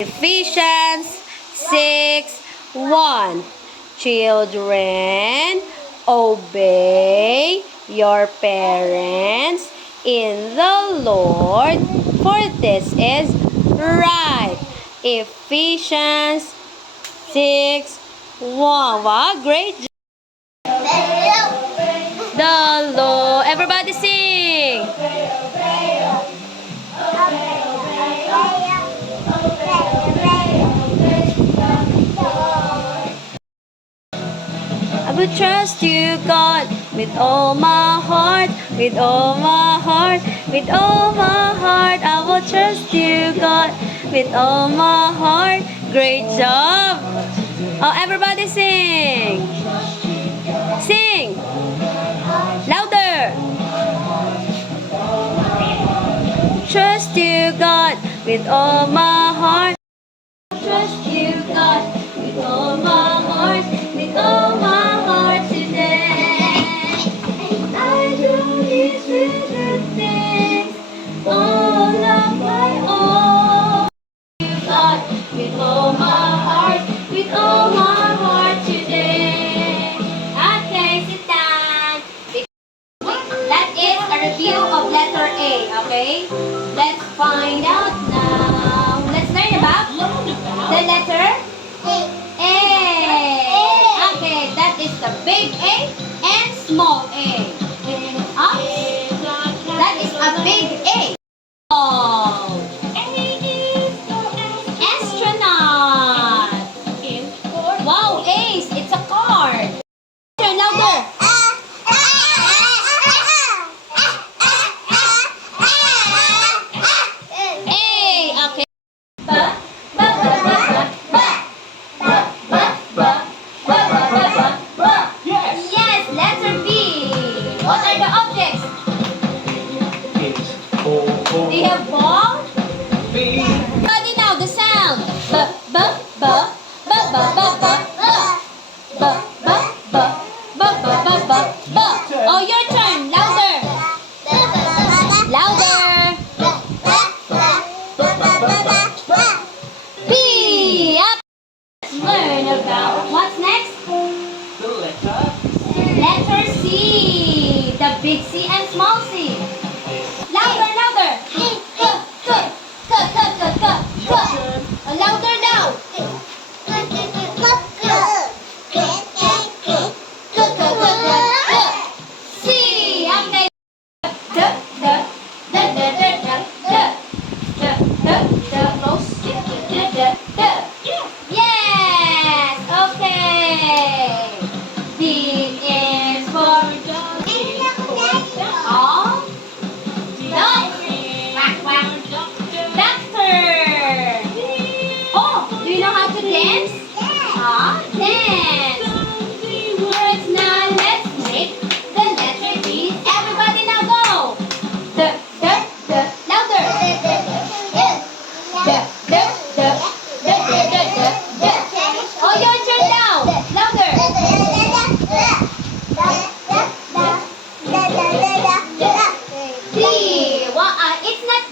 Ephesians 6:1. Children, obey your parents in the Lord, for this is right. Ephesians 6:1. Wow, great job. The Lord. Everybody sing. I will trust you, God, with all my heart, with all my heart, with all my heart. I will trust you, God, with all my heart. Great job. Oh, everybody sing. Sing. Louder. Trust you, God, with all my heart. Trust you, God, with all my heart, with all my heart today. I do these little things, all of my own. You, God, with all my heart, with all my heart today. Okay, sit down. That is a review of letter A, okay? Let's find out now. Let's learn about the letter A. Okay, that is the big A and small A. That is a big A. Oh. Astronaut. Wow, Ace, it's a card. Turn louder. A, okay. Yes, letter B. What are the objects? Do you have ball? Everybody now, the sound. B, b, b, b, b, b, b, b, b, b, b, b, b, b. Oh, your turn. Louder. Louder. B. Let's learn about what's next. Letter C. The big C and small C. Louder, louder. Louder now. C. Okay. Yes. Okay. D is for oh. Doctor. Oh, do you know how to dance? Ah, dance. Words now. Let's make the letter D. Everybody now go. Louder. Oh, your turn now. Louder. D. It's not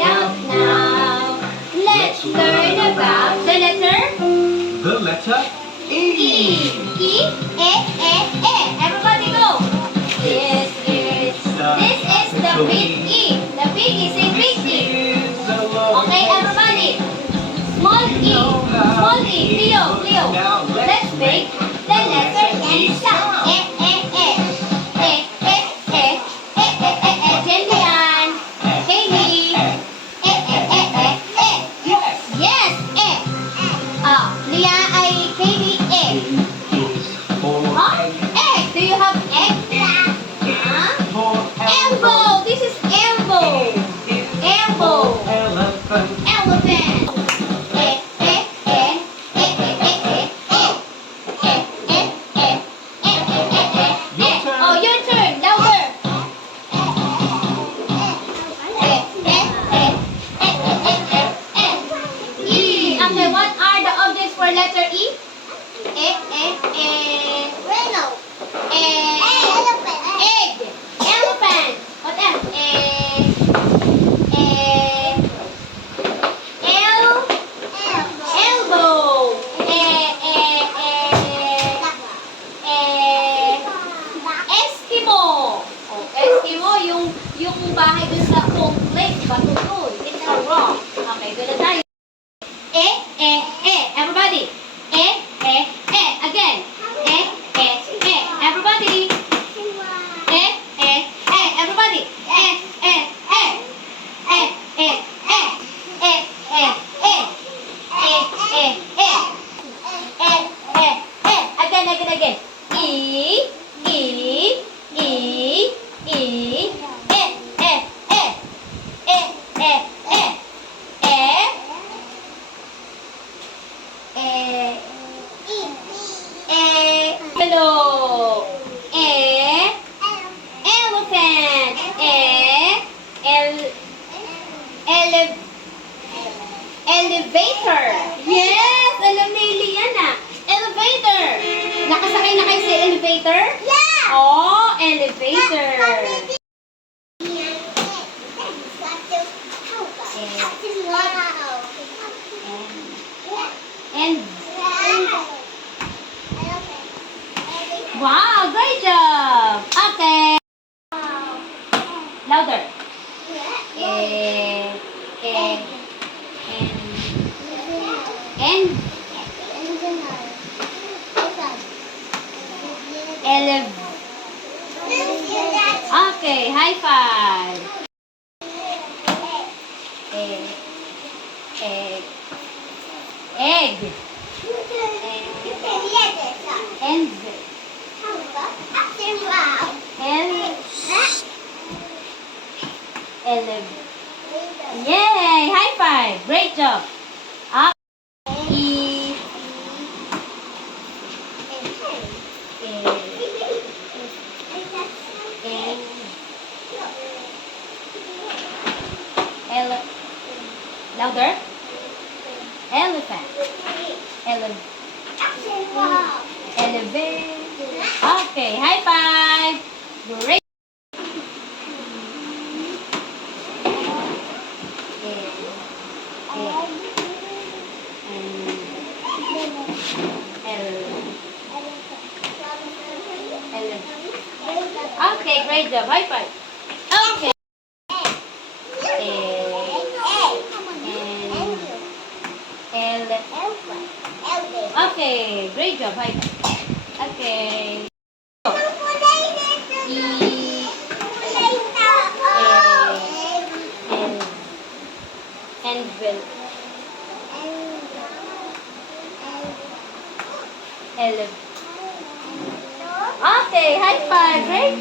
out now. Let's learn about the letter The letter E. E, A. Everybody go. This is the big E. The big E. Say big E. Okay, everybody. Small E. Small E. Leo. Let's make the letter N sound. E. Jillian. Katie. Yes, E. Leah ay Katie, E. Huh? Egg. Do you have egg? Huh? Elbow. This is again. E, E, E, E, E, E, E, E, E, E, E, E, hello. E, elephant. Elevator. Yes, alam ni Eliana. Elevator. Nakasakay na kayo sa elevator? Yeah. Oh, elevator. And wow, great job. Okay. Louder. And elev. Okay, high five. Egg. Egg. And elev. Yay! High five! Great job. Up. E. Louder. Elephant. Elevate. Okay, high five. Great. Okay, great job. High five. Okay. Okay, great job. High five. Okay. Anvil. Okay, high five. Great.